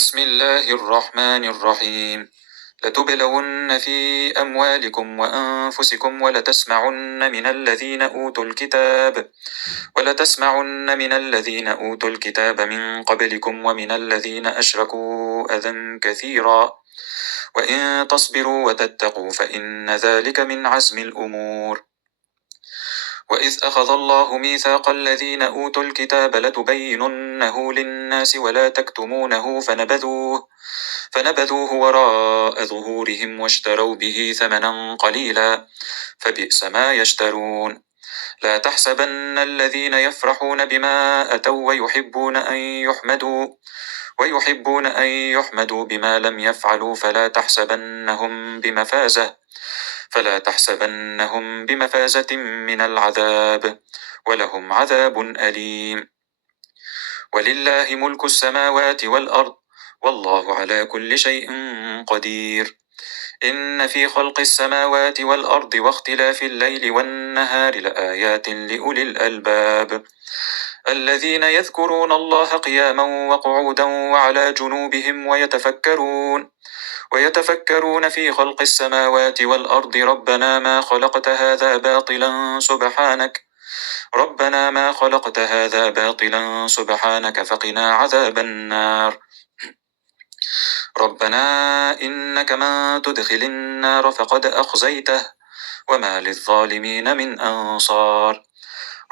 بسم الله الرحمن الرحيم. لتبلون في أموالكم وأنفسكم ولتسمعن من الذين أوتوا الكتاب من قبلكم ومن الذين أشركوا أذى كثيرا، وإن تصبروا وتتقوا فإن ذلك من عزم الأمور. وإذ أخذ الله ميثاق الذين أوتوا الكتاب لتبيننه للناس ولا تكتمونه فنبذوه وراء ظهورهم واشتروا به ثمنا قليلا فبئس ما يشترون. لا تحسبن الذين يفرحون بما أتوا ويحبون أن يحمدوا بما لم يفعلوا فلا تحسبنهم بمفازة من العذاب، ولهم عذاب أليم. ولله ملك السماوات والأرض، والله على كل شيء قدير. إن في خلق السماوات والأرض واختلاف الليل والنهار لآيات لأولي الألباب، الذين يذكرون الله قياما وقعودا وعلى جنوبهم ويتفكرون في خلق السماوات والأرض ربنا ما خلقت هذا باطلا سبحانك فقنا عذاب النار. ربنا إنك من تدخل النار فقد أخزيته وما للظالمين من أنصار.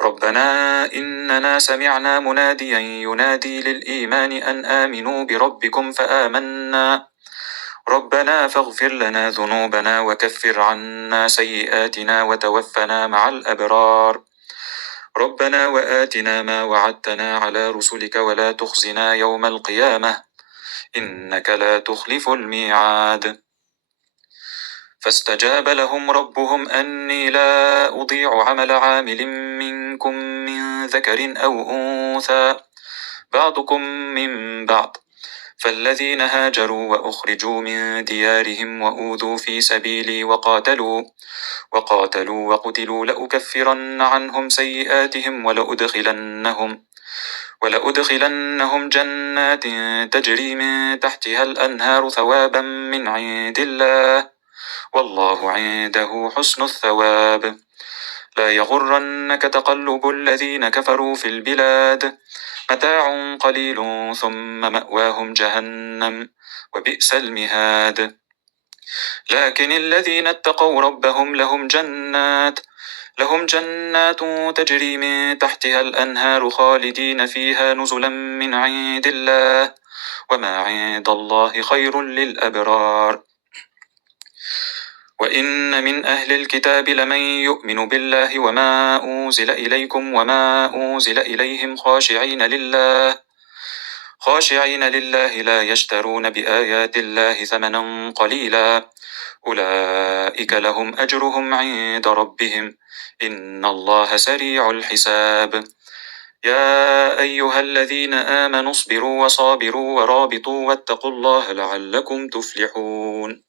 ربنا إننا سمعنا مناديا ينادي للإيمان أن آمنوا بربكم فآمنا، ربنا فاغفر لنا ذنوبنا وكفر عنا سيئاتنا وتوفنا مع الأبرار. ربنا وآتنا ما وعدتنا على رسلك ولا تخزنا يوم القيامة إنك لا تخلف الميعاد. فاستجاب لهم ربهم أني لا أضيع عمل عامل منكم من ذكر أو أنثى بعضكم من بعض، فالذين هاجروا وأخرجوا من ديارهم وأوذوا في سبيلي وقاتلوا وقتلوا لأكفرن عنهم سيئاتهم ولأدخلنهم جنات تجري من تحتها الأنهار ثوابا من عند الله، والله عنده حسن الثواب. لا يغرنك تقلب الذين كفروا في البلاد، متاع قليل ثم مأواهم جهنم وبئس المهاد. لكن الذين اتقوا ربهم لهم جنات تجري من تحتها الأنهار خالدين فيها نزلا من عند الله، وما عند الله خير للأبرار. وإن من أهل الكتاب لمن يؤمن بالله وما أنزل إليكم وما أنزل إليهم خاشعين لله لا يشترون بآيات الله ثمنا قليلا، أولئك لهم أجرهم عند ربهم إن الله سريع الحساب. يا أيها الذين آمنوا اصبروا وصابروا ورابطوا واتقوا الله لعلكم تفلحون.